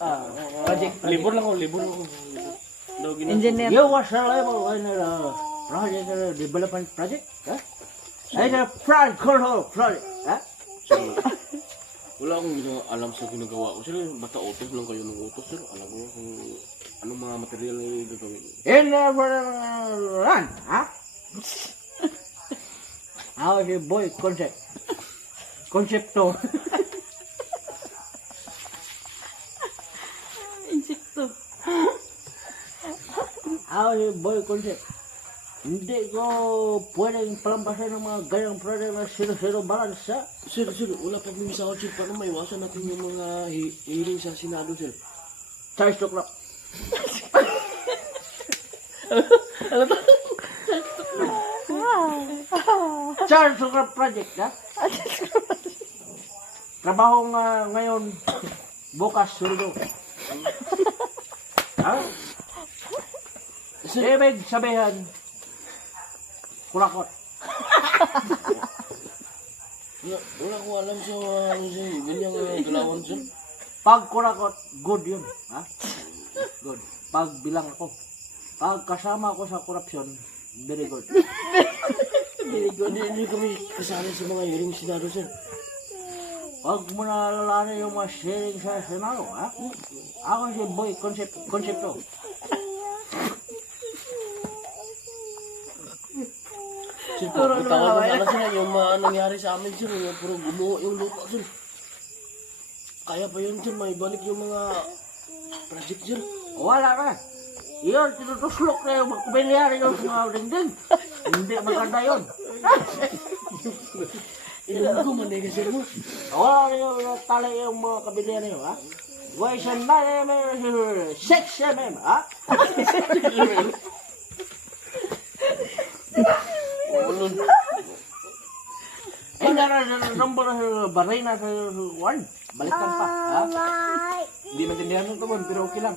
Project. Libur lang ako. Engineer. You was a level in a project, development project, huh? And a project, huh? Wala akong alam sa ginagawa ko. Sir, basta utos lang kayo ng utos, sir. Alam ko kung anong mga material na yung gagawin. In the run, huh? How is your boy concept? Concepto. Insekto. How is your boy concept? Hindi ko pwedeng palampasin ng mga ganyang project na zero balance, ha? Sir, wala pa kami sahod, sir. Paano maiwasan natin yung mga hearing sa Senado, sir? Charge to clock. Charge to clock project, ha? Trabaho nga ngayon, bukas, sulo. Ha? Ibig sabihin, kurakot. Wala ko alam sa ganyang galawan, sir. Pag kurakot, good yun. Ha? Good. Pag bilang ako. Pag kasama ako sa korupsyon, very good. Hindi kami kasali sa mga hearing Senado, sir. Huwag mo na alalahanin yung mga sharing sa Senado, ha? Ako si Boy Concepto. Sir, tawag mo sana sila yung mga nangyari sa amin, sir. Puro gumuho yung lupa, sir. Kaya pa yun, sir. Maibalik yung mga project, sir. Wala ka. Yun, tinutuslok na yung magkubilyari yung mga dingding. Hindi maganda yun. Ilan ko maniga, sir mo. Wala na yung tali yung mga kabilyari yun, ha? Why is a 9mm, 6mm, ha? Eh, number baray na sa one. Balikan pa, ha? Bye. Hindi maintindihan mo ito, pero okay lang.